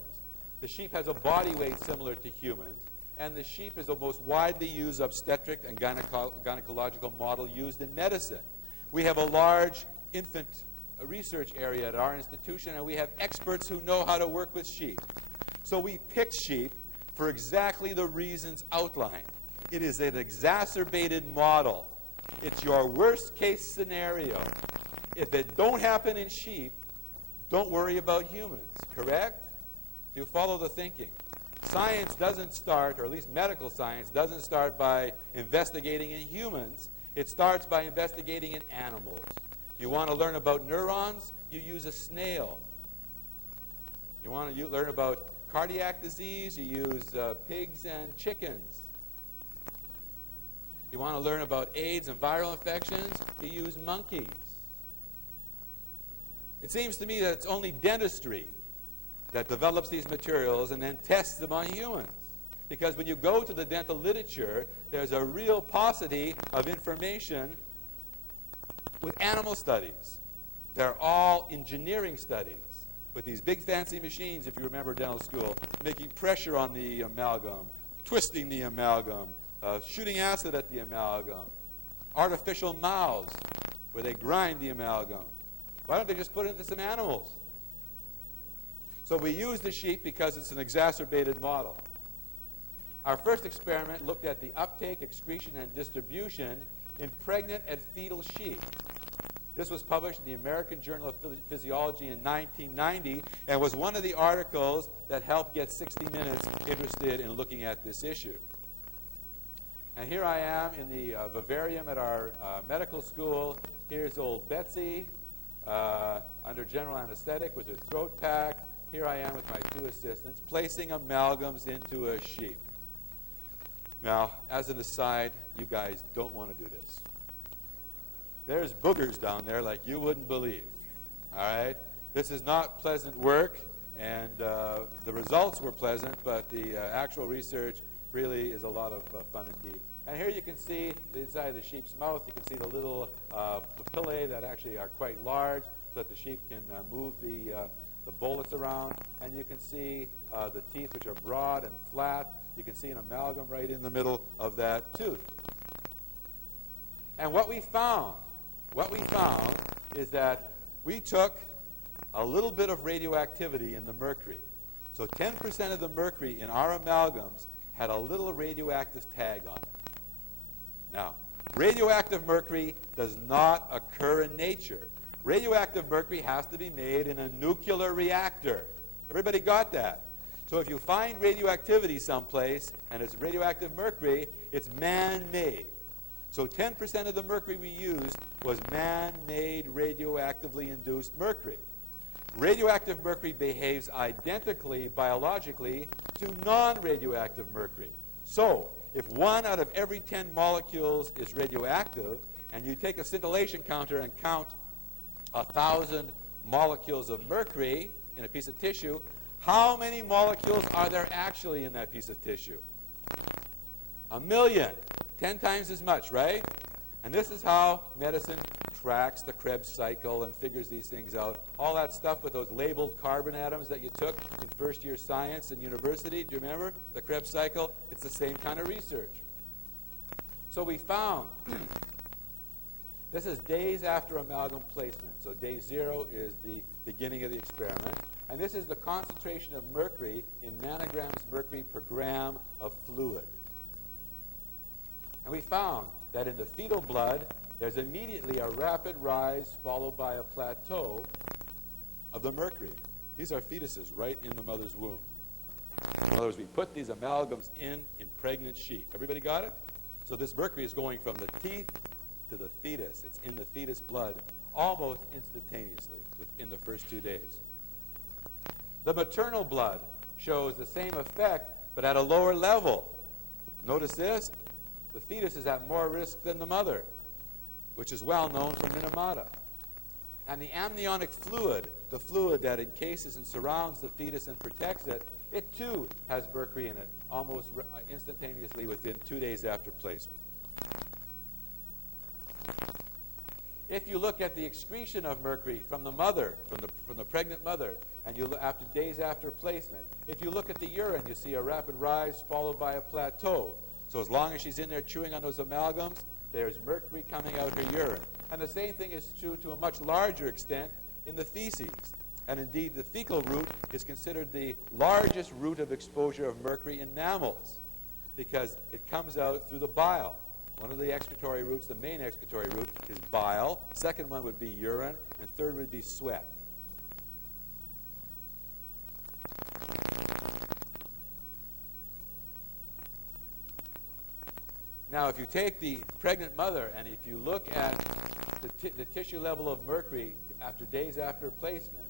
The sheep has a body weight similar to humans, and the sheep is the most widely used obstetric and gynecological model used in medicine. We have a large infant research area at our institution, and we have experts who know how to work with sheep. So we picked sheep for exactly the reasons outlined. It is an exacerbated model. It's your worst case scenario. If it don't happen in sheep, don't worry about humans, correct? Do you follow the thinking? Science doesn't start, or at least medical science doesn't start by investigating in humans. It starts by investigating in animals. You want to learn about neurons? You use a snail. You want to learn about cardiac disease? You use pigs and chickens. You want to learn about AIDS and viral infections? You use monkeys. It seems to me that it's only dentistry that develops these materials and then tests them on humans. Because when you go to the dental literature, there's a real paucity of information with animal studies. They're all engineering studies with these big fancy machines, if you remember dental school, making pressure on the amalgam, twisting the amalgam, shooting acid at the amalgam, artificial mouths where they grind the amalgam. Why don't they just put it into some animals? So we use the sheep because it's an exacerbated model. Our first experiment looked at the uptake, excretion, and distribution in pregnant and fetal sheep. This was published in the American Journal of Physiology in 1990 and was one of the articles that helped get 60 Minutes interested in looking at this issue. And here I am in the vivarium at our medical school. Here's old Betsy under general anesthetic with her throat packed. Here I am with my two assistants placing amalgams into a sheep. Now, as an aside, you guys don't want to do this. There's boogers down there like you wouldn't believe. All right? This is not pleasant work, and the results were pleasant, but the actual research really is a lot of fun indeed. And here you can see the inside of the sheep's mouth. You can see the little papillae that actually are quite large so that the sheep can move the bullets around. And you can see the teeth, which are broad and flat. You can see an amalgam right in the middle of that tooth. And what we found is that we took a little bit of radioactivity in the mercury. So 10% of the mercury in our amalgams had a little radioactive tag on it. Now, radioactive mercury does not occur in nature. Radioactive mercury has to be made in a nuclear reactor. Everybody got that? So if you find radioactivity someplace and it's radioactive mercury, it's man-made. So 10% of the mercury we used was man-made radioactively induced mercury. Radioactive mercury behaves identically biologically to non-radioactive mercury. So if 1 out of every 10 molecules is radioactive, and you take a scintillation counter and count 1,000 molecules of mercury in a piece of tissue, how many molecules are there actually in that piece of tissue? 1,000,000. 10 times as much, right? And this is how medicine tracks the Krebs cycle and figures these things out. All that stuff with those labeled carbon atoms that you took in first-year science in university, do you remember the Krebs cycle? It's the same kind of research. So we found, this is days after amalgam placement. So day 0 is the beginning of the experiment. And this is the concentration of mercury in nanograms mercury per gram of fluid. And we found that in the fetal blood, there's immediately a rapid rise followed by a plateau. of the mercury. These are fetuses right in the mother's womb. In other words, we put these amalgams in pregnant sheep. Everybody got it? So this mercury is going from the teeth to the fetus. It's in the fetus blood almost instantaneously within the first 2 days. The maternal blood shows the same effect, but at a lower level. Notice this. The fetus is at more risk than the mother, which is well known from Minamata. And the amniotic fluid, the fluid that encases and surrounds the fetus and protects it, it too has mercury in it almost instantaneously within 2 days after placement. If you look at the excretion of mercury from the mother, from the pregnant mother, and you look after days after placement, if you look at the urine, you see a rapid rise followed by a plateau. So as long as she's in there chewing on those amalgams, there's mercury coming out her urine. And the same thing is true to a much larger extent in the feces. And indeed, the fecal route is considered the largest route of exposure of mercury in mammals because it comes out through the bile. One of the excretory routes, the main excretory route, is bile. Second one would be urine, and third would be sweat. Now, if you take the pregnant mother and if you look at the tissue level of mercury after days after placement,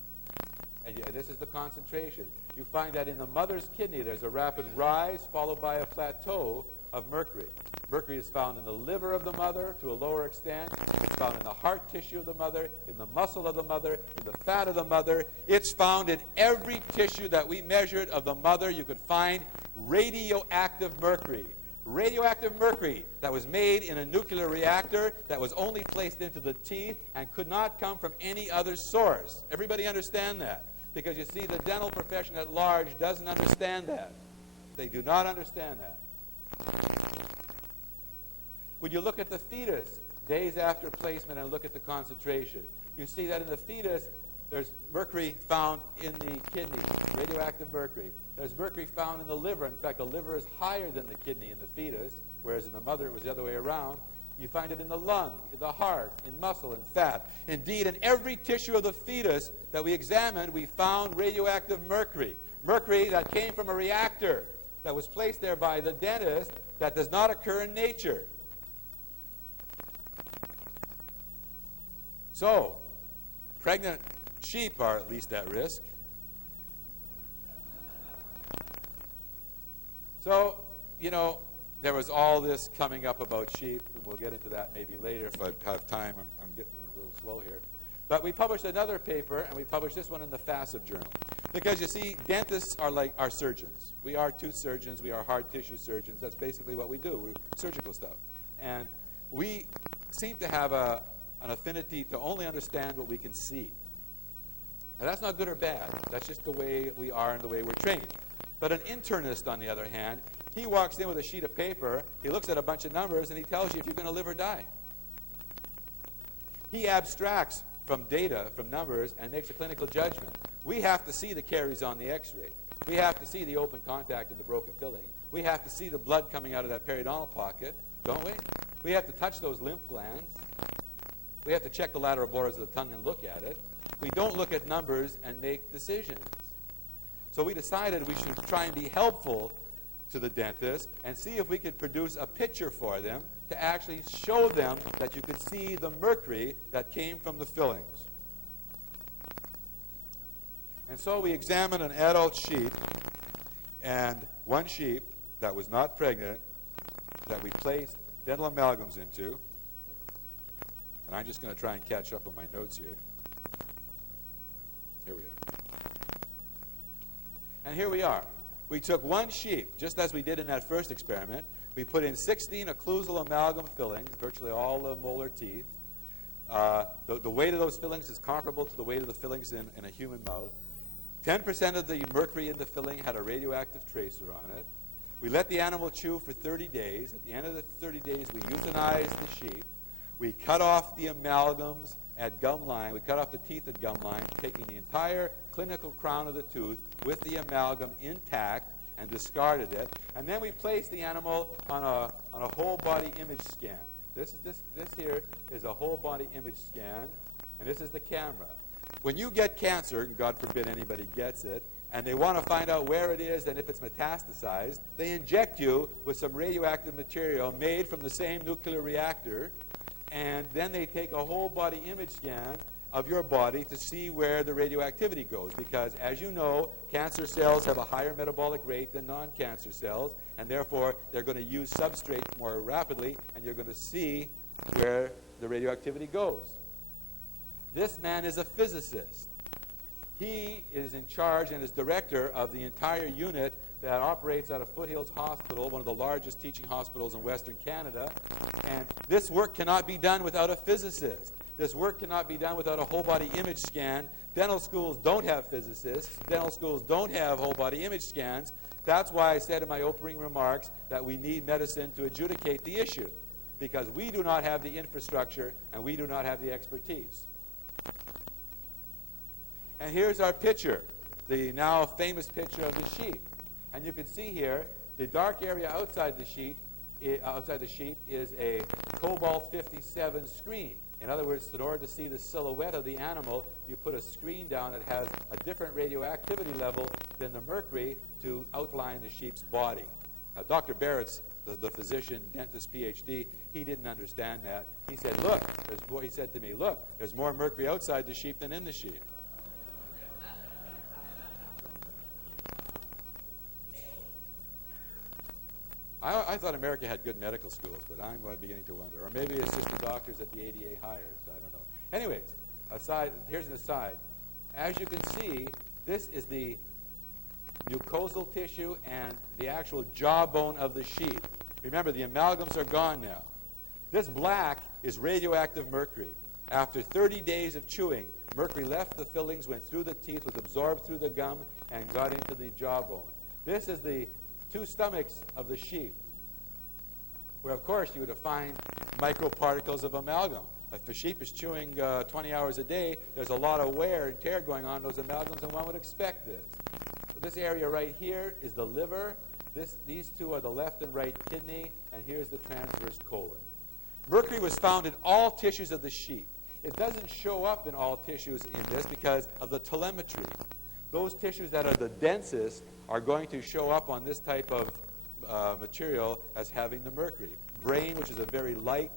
and this is the concentration, you find that in the mother's kidney there's a rapid rise followed by a plateau of mercury. Mercury is found in the liver of the mother to a lower extent. It's found in the heart tissue of the mother, in the muscle of the mother, in the fat of the mother. It's found in every tissue that we measured of the mother. You could find radioactive mercury. Radioactive mercury that was made in a nuclear reactor that was only placed into the teeth and could not come from any other source. Everybody understand that? Because you see, the dental profession at large doesn't understand that. They do not understand that. When you look at the fetus days after placement and look at the concentration, you see that in the fetus there's mercury found in the kidney, radioactive mercury. There's mercury found in the liver. In fact, the liver is higher than the kidney in the fetus, whereas in the mother it was the other way around. You find it in the lung, in the heart, in muscle, in fat. Indeed, in every tissue of the fetus that we examined, we found radioactive mercury. Mercury that came from a reactor that was placed there by the dentist that does not occur in nature. So, pregnant sheep are at least at risk. So, you know, there was all this coming up about sheep, and we'll get into that maybe later if I have time. I'm getting a little slow here. But we published another paper, and we published this one in the FASIB journal. Because, you see, dentists are like our surgeons. We are tooth surgeons. We are hard tissue surgeons. That's basically what we do. We're surgical stuff. And we seem to have an affinity to only understand what we can see. Now, that's not good or bad. That's just the way we are and the way we're trained. But an internist, on the other hand, he walks in with a sheet of paper, he looks at a bunch of numbers, and he tells you if you're going to live or die. He abstracts from data, from numbers, and makes a clinical judgment. We have to see the caries on the x-ray. We have to see the open contact and the broken filling. We have to see the blood coming out of that periodontal pocket, don't we? We have to touch those lymph glands. We have to check the lateral borders of the tongue and look at it. We don't look at numbers and make decisions. So we decided we should try and be helpful to the dentist and see if we could produce a picture for them to actually show them that you could see the mercury that came from the fillings. And so we examined an adult sheep and one sheep that was not pregnant that we placed dental amalgams into. And I'm just going to try and catch up on my notes here. Here we are. And here we are. We took one sheep, just as we did in that first experiment. We put in 16 occlusal amalgam fillings, virtually all the molar teeth. The weight of those fillings is comparable to the weight of the fillings in a human mouth. 10% of the mercury in the filling had a radioactive tracer on it. We let the animal chew for 30 days. At the end of the 30 days, we euthanized the sheep. We cut off the amalgams at gum line. We cut off the teeth at gum line, taking the entire clinical crown of the tooth with the amalgam intact and discarded it. And then we placed the animal on a whole body image scan. This here is a whole body image scan, and this is the camera. When you get cancer, and God forbid anybody gets it, and they want to find out where it is and if it's metastasized, they inject you with some radioactive material made from the same nuclear reactor, and then they take a whole body image scan of your body to see where the radioactivity goes. Because, as you know, cancer cells have a higher metabolic rate than non-cancer cells, and therefore they're going to use substrate more rapidly, and you're going to see where the radioactivity goes. This man is a physicist. He is in charge and is director of the entire unit that operates out of Foothills Hospital, one of the largest teaching hospitals in Western Canada. And this work cannot be done without a physicist. This work cannot be done without a whole body image scan. Dental schools don't have physicists. Dental schools don't have whole body image scans. That's why I said in my opening remarks that we need medicine to adjudicate the issue, because we do not have the infrastructure and we do not have the expertise. And here's our picture, the now famous picture of the sheep. And you can see here, the dark area outside the sheet is a cobalt 57 screen. In other words, in order to see the silhouette of the animal, you put a screen down that has a different radioactivity level than the mercury to outline the sheep's body. Now, Dr. Barrett's the physician, dentist, PhD, he didn't understand that. He said, he said to me, look, there's more mercury outside the sheep than in the sheep. I thought America had good medical schools, but I'm beginning to wonder. Or maybe it's just the doctors that the ADA hires. I don't know. Anyways, here's an aside. As you can see, this is the mucosal tissue and the actual jawbone of the sheep. Remember, the amalgams are gone now. This black is radioactive mercury. After 30 days of chewing, mercury left the fillings, went through the teeth, was absorbed through the gum, and got into the jawbone. This is the two stomachs of the sheep, where, of course, you would find microparticles of amalgam. If a sheep is chewing 20 hours a day, there's a lot of wear and tear going on in those amalgams, and one would expect this. So this area right here is the liver. These two are the left and right kidney, and here's the transverse colon. Mercury was found in all tissues of the sheep. It doesn't show up in all tissues in this because of the telemetry. Those tissues that are the densest are going to show up on this type of material as having the mercury. Brain, which is a very light,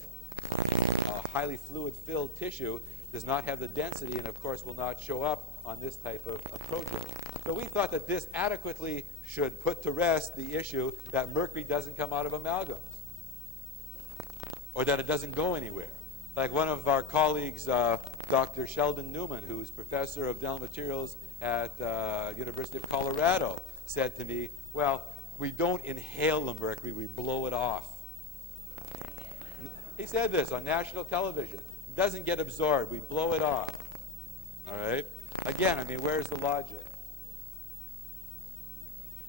highly fluid-filled tissue, does not have the density and, of course, will not show up on this type of project. So we thought that this adequately should put to rest the issue that mercury doesn't come out of amalgams, or that it doesn't go anywhere. Like one of our colleagues, Dr. Sheldon Newman, who's professor of dental materials at University of Colorado, said to me, well, we don't inhale the mercury, we blow it off. He said this on national television. It doesn't get absorbed, we blow it off. All right? Again, I mean, where's the logic?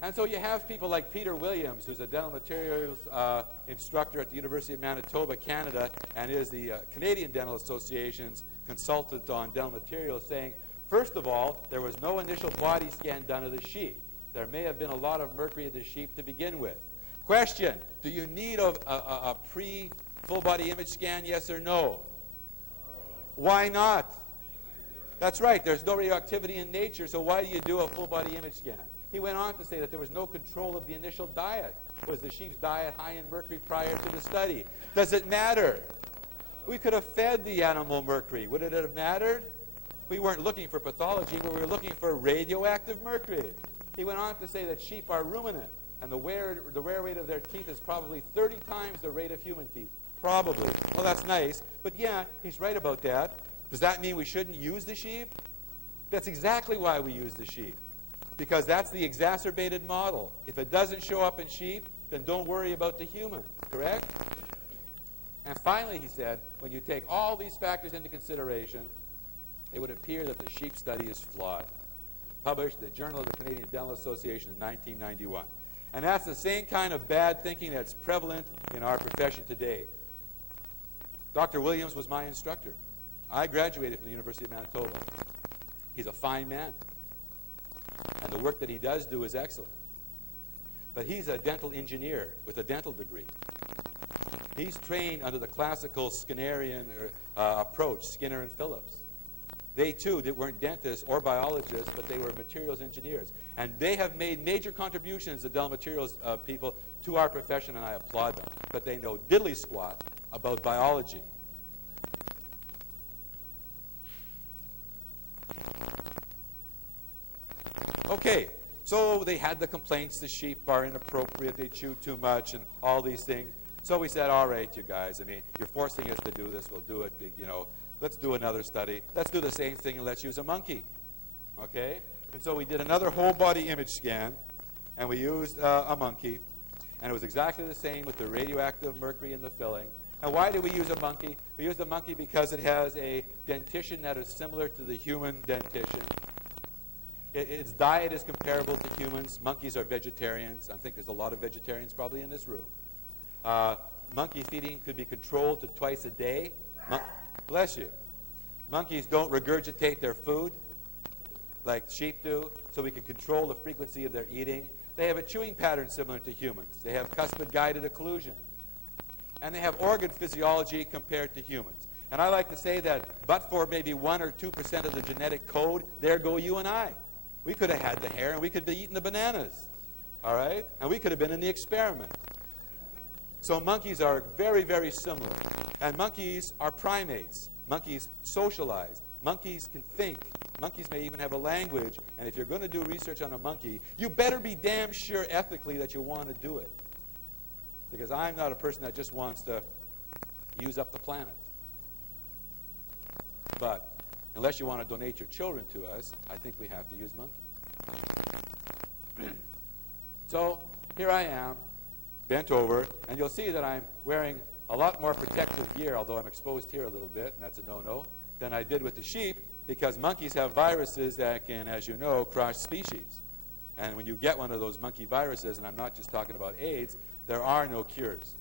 And so you have people like Peter Williams, who's a dental materials instructor at the University of Manitoba, Canada, and is the Canadian Dental Association's consultant on dental materials, saying, first of all, there was no initial body scan done of the sheep. There may have been a lot of mercury in the sheep to begin with. Question, do you need a pre-full body image scan, yes or no? Why not? That's right, there's no radioactivity in nature, so why do you do a full body image scan? He went on to say that there was no control of the initial diet. Was the sheep's diet high in mercury prior to the study? Does it matter? We could have fed the animal mercury. Would it have mattered? We weren't looking for pathology, but we were looking for radioactive mercury. He went on to say that sheep are ruminant, and the wear rate of their teeth is probably 30 times the rate of human teeth. Probably. Well, that's nice, but yeah, he's right about that. Does that mean we shouldn't use the sheep? That's exactly why we use the sheep, because that's the exacerbated model. If it doesn't show up in sheep, then don't worry about the human, correct? And finally, he said, when you take all these factors into consideration, it would appear that the sheep study is flawed. Published in the Journal of the Canadian Dental Association in 1991. And that's the same kind of bad thinking that's prevalent in our profession today. Dr. Williams was my instructor. I graduated from the University of Manitoba. He's a fine man. And the work that he does do is excellent. But he's a dental engineer with a dental degree. He's trained under the classical Skinnerian approach, Skinner and Phillips. They too weren't dentists or biologists, but they were materials engineers. And they have made major contributions, the Dell Materials people, to our profession, and I applaud them. But they know diddly squat about biology. Okay, so they had the complaints, the sheep are inappropriate, they chew too much, and all these things. So we said, all right, you guys, I mean, you're forcing us to do this, we'll do it, you know, let's do another study. Let's do the same thing and let's use a monkey, okay? And so we did another whole body image scan, and we used a monkey, and it was exactly the same with the radioactive mercury in the filling. And why did we use a monkey? We used a monkey because it has a dentition that is similar to the human dentition. Its diet is comparable to humans. Monkeys are vegetarians. I think there's a lot of vegetarians probably in this room. Monkey feeding could be controlled to twice a day. Bless you. Monkeys don't regurgitate their food like sheep do, so we can control the frequency of their eating. They have a chewing pattern similar to humans. They have cuspid-guided occlusion. And they have organ physiology compared to humans. And I like to say that but for maybe 1 or 2% of the genetic code, there go you and I. We could have had the hair, and we could be eating the bananas, all right? And we could have been in the experiment. So monkeys are very, very similar. And monkeys are primates. Monkeys socialize. Monkeys can think. Monkeys may even have a language. And if you're going to do research on a monkey, you better be damn sure ethically that you want to do it. Because I'm not a person that just wants to use up the planet. But unless you want to donate your children to us, I think we have to use monkeys. So here I am, bent over, and you'll see that I'm wearing a lot more protective gear, although I'm exposed here a little bit, and that's a no-no, than I did with the sheep, because monkeys have viruses that can, as you know, cross species. And when you get one of those monkey viruses, and I'm not just talking about AIDS, there are no cures.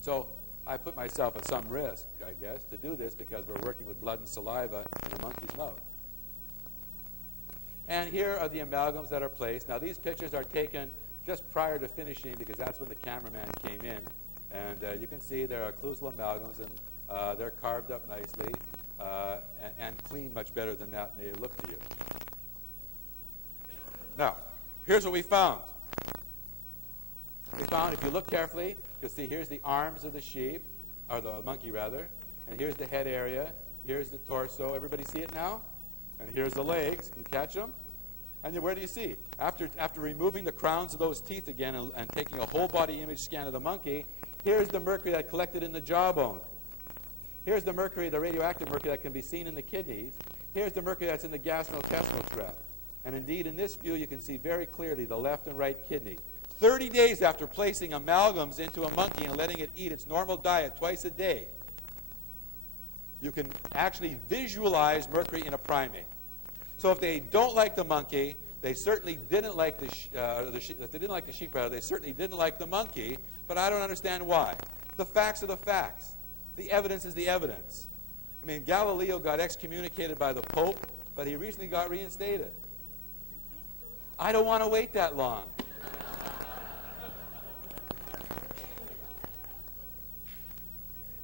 So I put myself at some risk, I guess, to do this because we're working with blood and saliva in a monkey's mouth. And here are the amalgams that are placed. Now, these pictures are taken just prior to finishing because that's when the cameraman came in. And you can see there are occlusal amalgams, and they're carved up nicely and cleaned much better than that may look to you. Now, here's what we found. We found, if you look carefully, you'll see here's the arms of the sheep, or the monkey rather, and here's the head area, here's the torso. Everybody see it now? And here's the legs. Can you catch them? And where do you see? After removing the crowns of those teeth again and taking a whole body image scan of the monkey, here's the mercury that collected in the jawbone. Here's the mercury, the radioactive mercury that can be seen in the kidneys. Here's the mercury that's in the gastrointestinal tract. And indeed, in this view, you can see very clearly the left and right kidney. 30 days after placing amalgams into a monkey and letting it eat its normal diet twice a day, you can actually visualize mercury in a primate. So if they don't like the monkey, they certainly didn't like if they didn't like the sheep, rather, they certainly didn't like the monkey, but I don't understand why. The facts are the facts. The evidence is the evidence. I mean, Galileo got excommunicated by the Pope, but he recently got reinstated. I don't want to wait that long.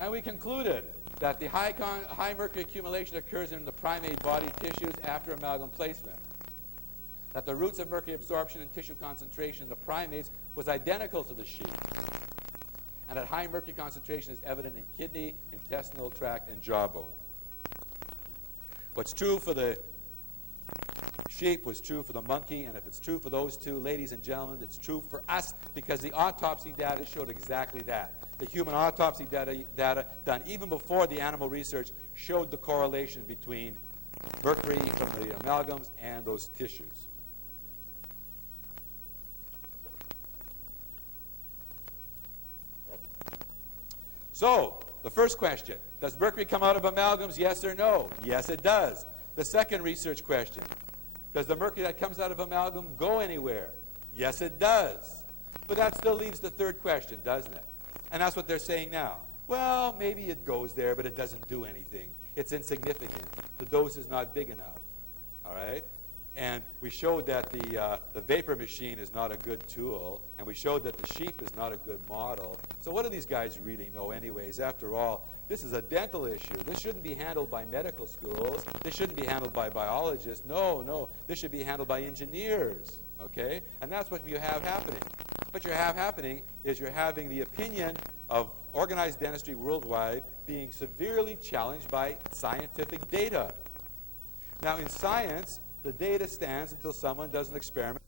And we concluded that the high mercury accumulation occurs in the primate body tissues after amalgam placement. That the roots of mercury absorption and tissue concentration in the primates was identical to the sheep. And that high mercury concentration is evident in kidney, intestinal tract, and jawbone. What's true for the sheep was true for the monkey, and if it's true for those two, ladies and gentlemen, it's true for us because the autopsy data showed exactly that. The human autopsy data done even before the animal research showed the correlation between mercury from the amalgams and those tissues. So, the first question, does mercury come out of amalgams, yes or no? Yes, it does. The second research question, does the mercury that comes out of amalgam go anywhere? Yes, it does. But that still leaves the third question, doesn't it? And that's what they're saying now. Well, maybe it goes there, but it doesn't do anything. It's insignificant. The dose is not big enough. All right? And we showed that the vapor machine is not a good tool, and we showed that the sheep is not a good model. So what do these guys really know anyways? After all, this is a dental issue. This shouldn't be handled by medical schools. This shouldn't be handled by biologists. No, no. This should be handled by engineers, okay? And that's what you have happening. What you have happening is you're having the opinion of organized dentistry worldwide being severely challenged by scientific data. Now, in science, the data stands until someone does an experiment